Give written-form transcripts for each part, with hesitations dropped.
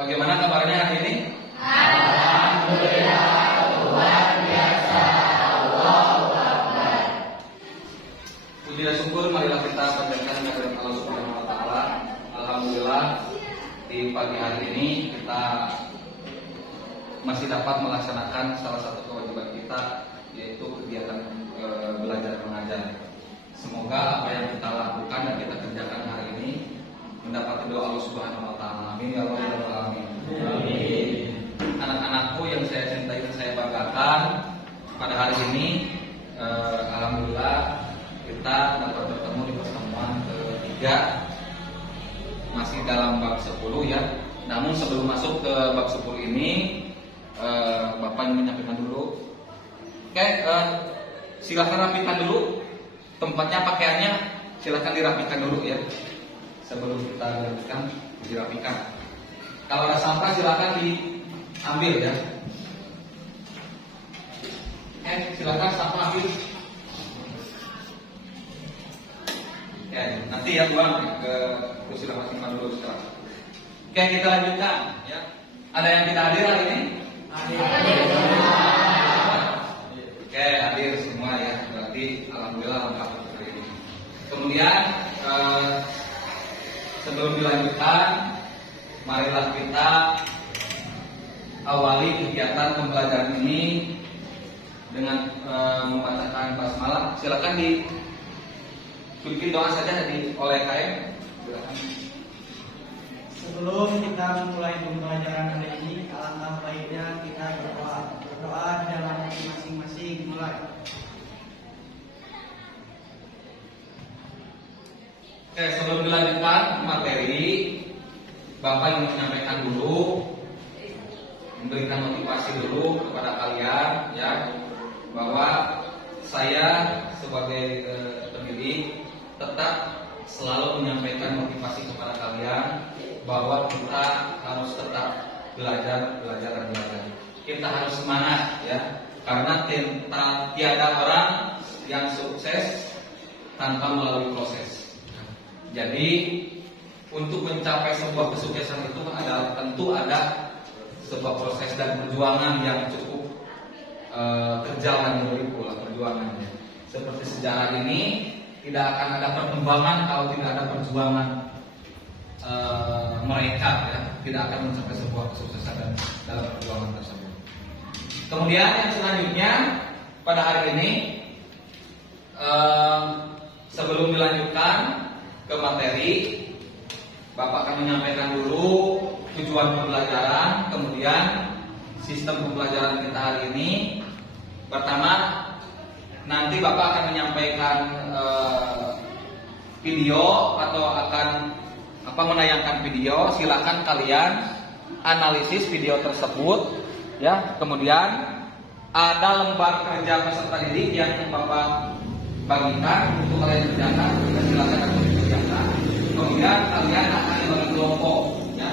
Bagaimana kabarnya hari ini? Alhamdulillah, luar biasa. Allahu Akbar. Puji dan syukur marilah kita panjatkan kehadirat Allah Subhanahu wa taala. Alhamdulillah di pagi hari ini kita masih dapat melaksanakan salah satu kewajiban kita, yaitu kegiatan belajar mengajar. Semoga apa yang kita lakukan dan kita kerjakan hari ini mendapat doa Allah Subhanahu wa taala. Amin ya rabbal alamin. Amin. Anak-anakku yang saya cintai dan saya banggakan, pada hari ini alhamdulillah kita dapat bertemu di pertemuan ketiga, masih dalam bab 10 ya. Namun sebelum masuk ke bab 10 ini, Bapak ingin menyampaikan dulu. Oke, silakan rapikan dulu tempatnya, pakaiannya silakan dirapikan dulu ya. Sebelum kita lanjutkan, dirapikan. Kalau ada sampah silakan diambil ya. Silakan sampah ambil. Ya, nanti ya buang ke kursi masing-masing dulu sekarang. Oke, kita lanjutkan ya. Ada yang tidak hadir hari ini? Oke, hadir semua ya. Berarti alhamdulillah lengkap hari ini. Kemudian sebelum dilanjutkan, marilah kita awali kegiatan pembelajaran ini dengan membacakan basmalah. Silakan dipimpin doa saja oleh KM. Silakan. Sebelum kita memulai pembelajaran hari ini, alangkah baiknya kita berdoa di dalam hati masing-masing. Mulai. Oke, sebelum dilanjutkan materi, Bapak ingin menyampaikan dulu, memberikan motivasi dulu kepada kalian ya, bahwa saya sebagai pendidik tetap selalu menyampaikan motivasi kepada kalian bahwa kita harus tetap belajar. Kita harus semangat ya, karena tiada orang yang sukses tanpa melalui proses. Jadi untuk mencapai sebuah kesuksesan itu tentu ada sebuah proses dan perjuangan yang cukup kejam dan berliku perjuangannya. Seperti sejarah ini tidak akan ada perkembangan kalau tidak ada perjuangan mereka ya, tidak akan mencapai sebuah kesuksesan dalam perjuangan tersebut. Kemudian yang selanjutnya pada hari ini sebelum dilanjutkan ke materi, Bapak akan menyampaikan dulu tujuan pembelajaran, kemudian sistem pembelajaran kita hari ini. Pertama, nanti Bapak akan menyampaikan video atau akan menayangkan video. Silakan kalian analisis video tersebut ya. Kemudian ada lembar kerja peserta didik yang Bapak bagikan untuk kalian kerjakan. Silakan dikerjakan. Kemudian kalian akan dibagi kelompok ya.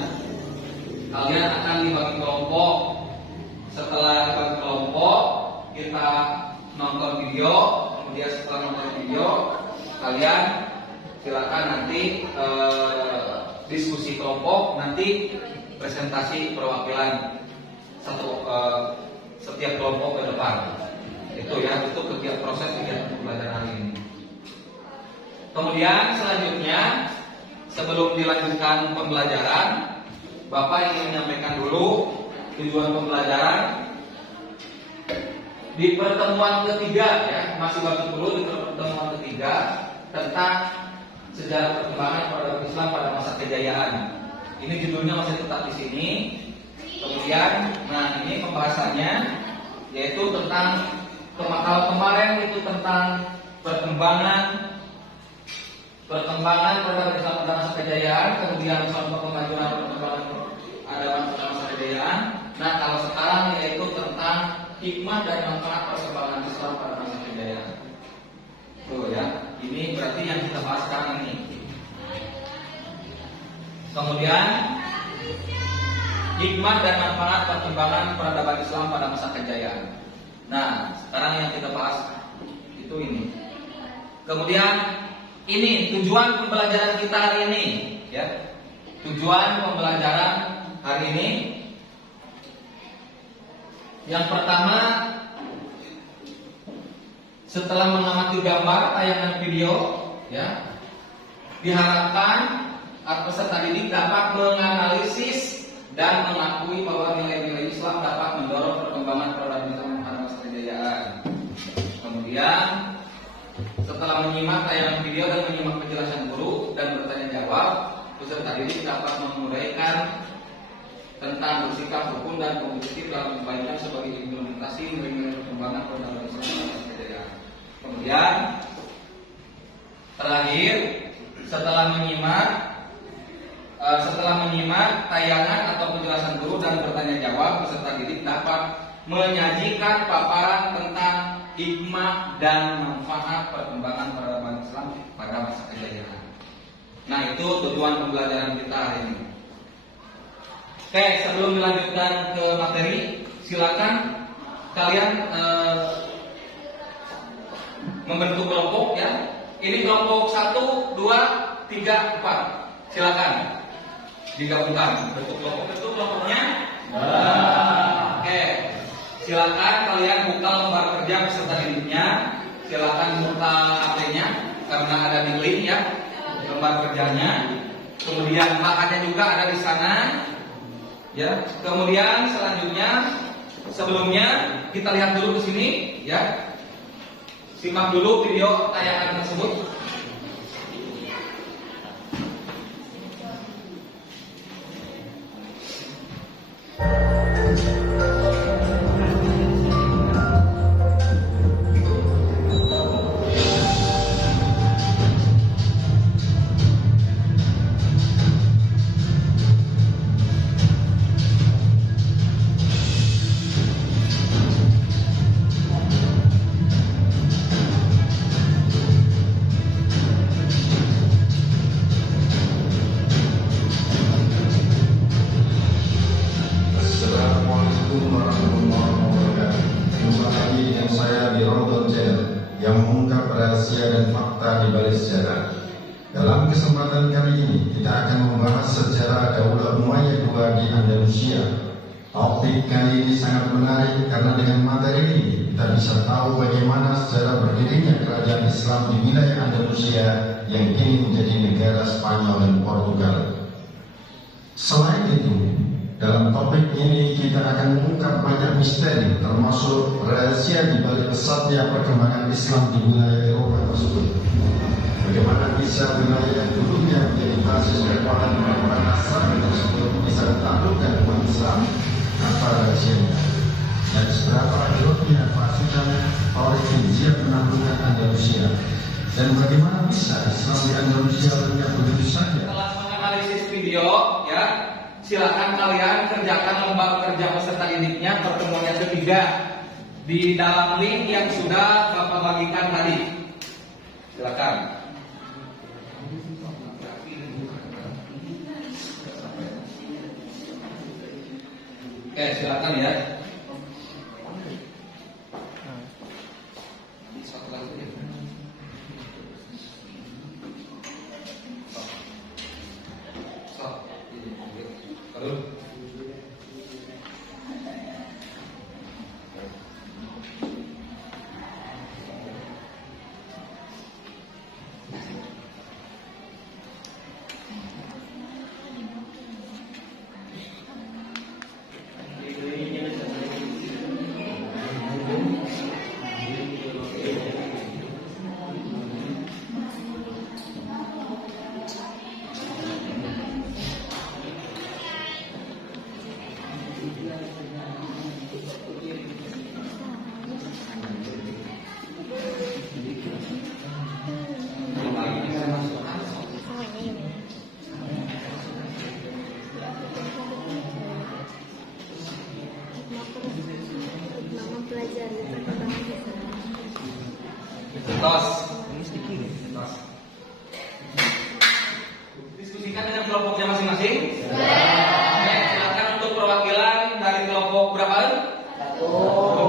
Kalian akan dibagi kelompok. Setelah dibagi kelompok, kita nonton video. Kemudian setelah nonton video, kalian silakan nanti diskusi kelompok, nanti presentasi perwakilan setiap kelompok ke depan. Itu ya, itu proses kegiatan pembelajaran hari ini. Kemudian selanjutnya, sebelum dilanjutkan pembelajaran, Bapak ingin menyampaikan dulu tujuan pembelajaran di pertemuan ketiga ya, masih bab 10 di pertemuan ketiga tentang sejarah perkembangan peradaban Islam pada masa kejayaan. Ini judulnya masih tetap di sini. Kemudian, ini pembahasannya yaitu tentang kalau kemarin itu tentang perkembangan peradaban Islam pada masa kejayaan, kemudian contoh kemajuan perkembangan peradaban pada masa kejayaan. Nah, kalau sekarang yaitu tentang hikmah dan manfaat perkembangan Islam pada masa kejayaan. Tuh ya, ini berarti yang kita bahas sekarang ini. Kemudian hikmah dan manfaat perkembangan peradaban Islam pada masa kejayaan. Nah, sekarang yang kita bahas itu ini. Kemudian ini tujuan pembelajaran kita hari ini, ya. Tujuan pembelajaran hari hari ini. Yang pertama, setelah mengamati gambar tayangan video, ya, diharapkan peserta didik dapat menganalisis dan mengakui bahwa nilai-nilai Islam dapat mendorong perkembangan peradaban pada masa kejayaan. Kemudian, setelah menyimak tayangan video dan menyimak penjelasan guru dan bertanya jawab, peserta didik dapat menguraikan tentang bersikap rukun dan kompetitif dalam kebaikan sebagai implementasi nilai-nilai perkembangan peradaban Islam pada masa kejayaan. Kemudian, terakhir, setelah menyimak tayangan atau penjelasan guru dan bertanya jawab, peserta didik dapat menyajikan paparan tentang hikmah dan manfaat perkembangan peradaban Islam pada masa kejayaan. Nah, itu tujuan pembelajaran kita hari ini. Oke, sebelum dilanjutkan ke materi, silakan kalian membentuk kelompok, ya. Ini kelompok 1, 2, 3, 4. Silakan digabungkan bentuk kelompoknya. Oke, silakan kalian buka lembar kerja peserta didiknya. Silakan buka HP-nya karena ada di link, ya, lembar kerjanya. Kemudian bahannya juga ada di sana, ya. Kemudian selanjutnya, sebelumnya kita lihat dulu ke sini, ya. Simak dulu video tayangan tersebut. Assalamualaikum warahmatullahi wabarakatuh. Jumpa lagi dengan saya di Ramadan Channel yang mengungkap rahasia dan fakta di balik sejarah. Dalam kesempatan kali ini kita akan membahas sejarah Daulah Umayyah II di Andalusia. Topik kali ini sangat menarik karena dengan materi ini kita bisa tahu bagaimana sejarah berdirinya kerajaan Islam di wilayah Andalusia yang kini menjadi negara Spanyol dan Portugal. Selain itu, dalam topik ini kita akan mengungkap banyak misteri termasuk rahasia di balik pesatnya perkembangan Islam di wilayah Eropa tersebut. Bagaimana bisa wilayah yang dulunya menjadi basis kekuatan orang Nasrani tersebut bisa ditaklukkan umat Islam? Apa rahasianya? Dan seberapa hebatnya pasukan Taurid Hijriah menaklukkan Andalusia? Dan bagaimana bisa Islam di Andalusia lenyap begitu saja? Setelah menganalisis video, ya, silakan kalian kerjakan lembar kerja peserta didiknya pertemuan yang ketiga di dalam link yang sudah Bapak bagikan tadi. Silakan. Oke, silakan ya. Satu lagi. Terus. Tos. Diskusikan dengan kelompoknya masing-masing. Oke, silakan untuk perwakilan dari kelompok berapa? Satu.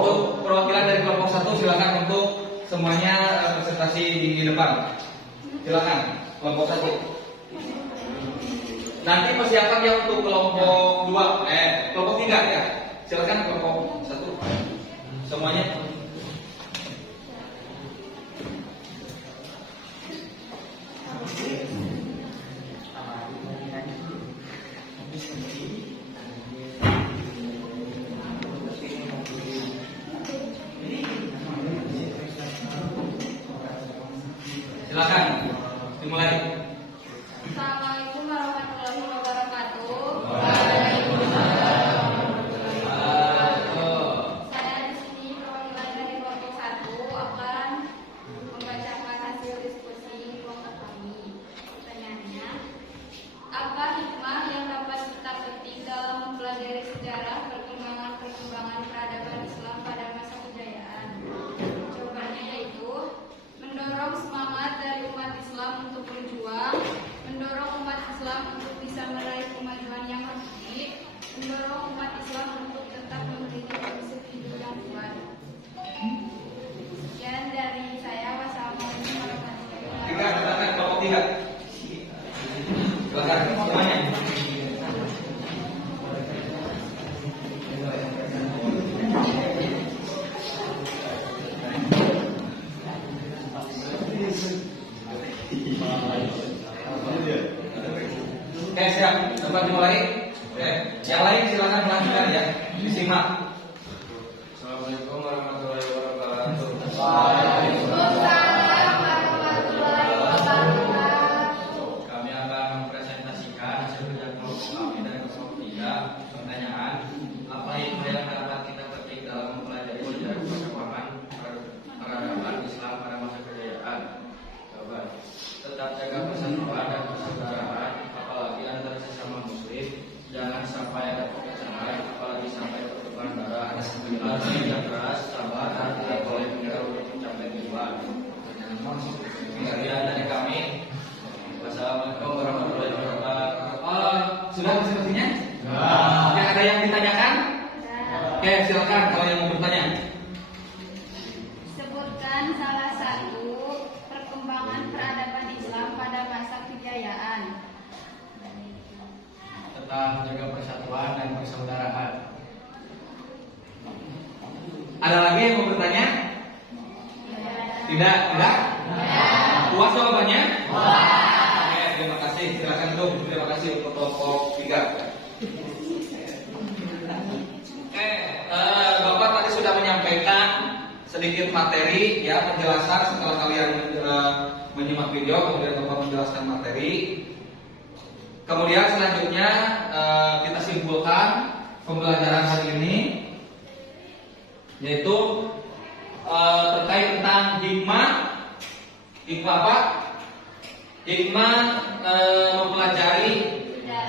Untuk perwakilan dari kelompok 1 silakan untuk semuanya presentasi di depan. Silakan kelompok 1. Nanti persiapan ya untuk kelompok 2, kelompok 3 ya. Silakan kelompok 1 semuanya. Silakan dimulai. Assalamualaikum warahmatullahi wabarakatuh. Saya di sini perwakilan dari kelompok 1 akan membacakan hasil diskusi kelompok kami. Pertanyaannya, apa hikmah yang dapat kita petik dalam mempelajari sejarah perkembangan peradaban Islam pada masa kejayaan? Jawabannya yaitu mendorong semangat dari umat Islam untuk berjuang, mendorong umat Islam untuk bisa meraih kemajuan yang hakiki, mendorong umat Islam untuk tetap memiliki prinsip hidup yang kuat. Sekian dari saya. Wassalamualaikum warahmatullahi wabarakatuh. Silakan kelompok 3. Silakan semuanya. Oke, siap. Dapat dimulai. Oke. Yang lain silakan melanjutkan ya. Disimak. Assalamualaikum warahmatullahi wabarakatuh. Waalaikumsalam warahmatullahi wabarakatuh. Kami akan mempresentasikan hasil kerja kelompok kami dari kelompok 3. Pertanyaan, apa hikmah yang dapat kita petik dalam mempelajari sejarah perkembangan peradaban Islam pada masa kejayaan? Jawaban, tetap jaga persatuan dan persaudaraan, apalagi antara sesama muslim. Jangan sampai ada perpecahan, apalagi sampai pertumpahan darah. Harus kerja keras, sabar, dan tidak boleh menyerah untuk mencapai tujuan. Sekian dari kami. Wassalamualaikum warahmatullahi wabarakatuh. Sudah sepertinya? Ya, ada yang ditanyakan? Oke, silakan kalau yang mau bertanya. Sebutkan salah satu perkembangan peradaban Islam pada masa kejayaan. Tetap jaga persatuan dan persaudaraan. Ada lagi yang mau bertanya? Tidak? Puas jawabannya? Oke, terima kasih. Silakan tuh. Terima kasih untuk kelompok 3. Oke, Bapak tadi sudah menyampaikan sedikit materi ya, penjelasan setelah kalian menyimak video, kemudian Bapak menjelaskan materi. Kemudian selanjutnya kita simpulkan pembelajaran hari ini, yaitu terkait tentang hikmah apa? Hikmah mempelajari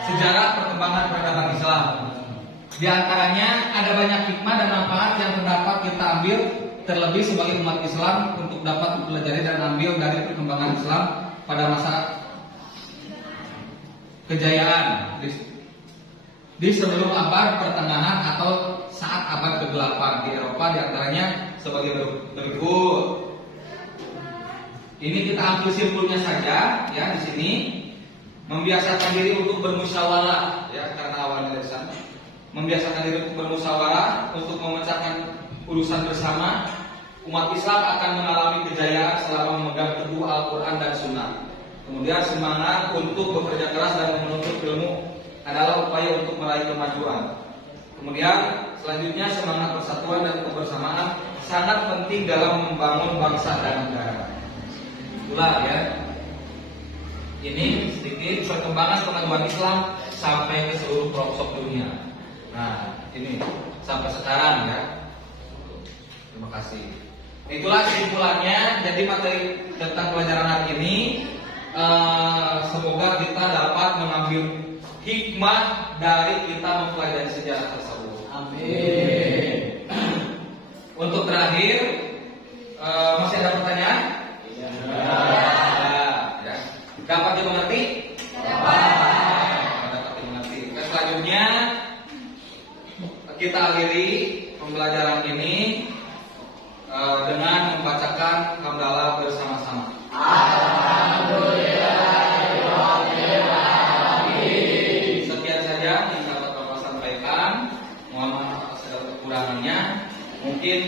sejarah perkembangan peradaban Islam. Di antaranya ada banyak hikmah dan manfaat yang terdapat kita ambil terlebih sebagai umat Islam untuk dapat mempelajari dan ambil dari perkembangan Islam pada masa kejayaan di sebelum abad pertengahan atau saat abad ke-8 di Eropa, di antaranya sebagai berikut. Ini kita ambil simpulnya saja ya di sini. Membiasakan diri untuk bermusyawarah ya, karena awalnya dari sana. Membiasakan diri untuk bermusyawarah untuk memecahkan urusan bersama. Umat Islam akan mengalami kejayaan selama memegang teguh Al-Quran dan Sunnah. Kemudian semangat untuk bekerja keras dan menuntut ilmu adalah upaya untuk meraih kemajuan. Kemudian selanjutnya semangat persatuan dan kebersamaan sangat penting dalam membangun bangsa dan negara. Itulah ya. Ini sedikit perkembangan kemajuan Islam sampai ke seluruh pelosok dunia. Nah, ini sampai sekarang ya. Terima kasih. Itulah kesimpulannya. Jadi materi tentang pelajaran hari ini, semoga kita dapat mengambil hikmah dari kita mempelajari sejarah tersebut. Amin. Untuk terakhir, masih ada pertanyaan? Ya. Dapat dimengerti? Dapat dimengerti. Selanjutnya kita akhiri pembelajaran ini dengan membacakan hamdalah bersama-sama. Alhamdulillahirobbilalamin. kekurangannya mungkin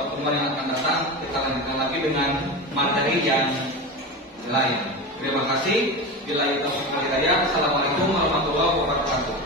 pertemuan yang akan datang kita lanjutkan lagi dengan materi yang lain. Terima kasih. Bila itu Assalamualaikum warahmatullahi wabarakatuh.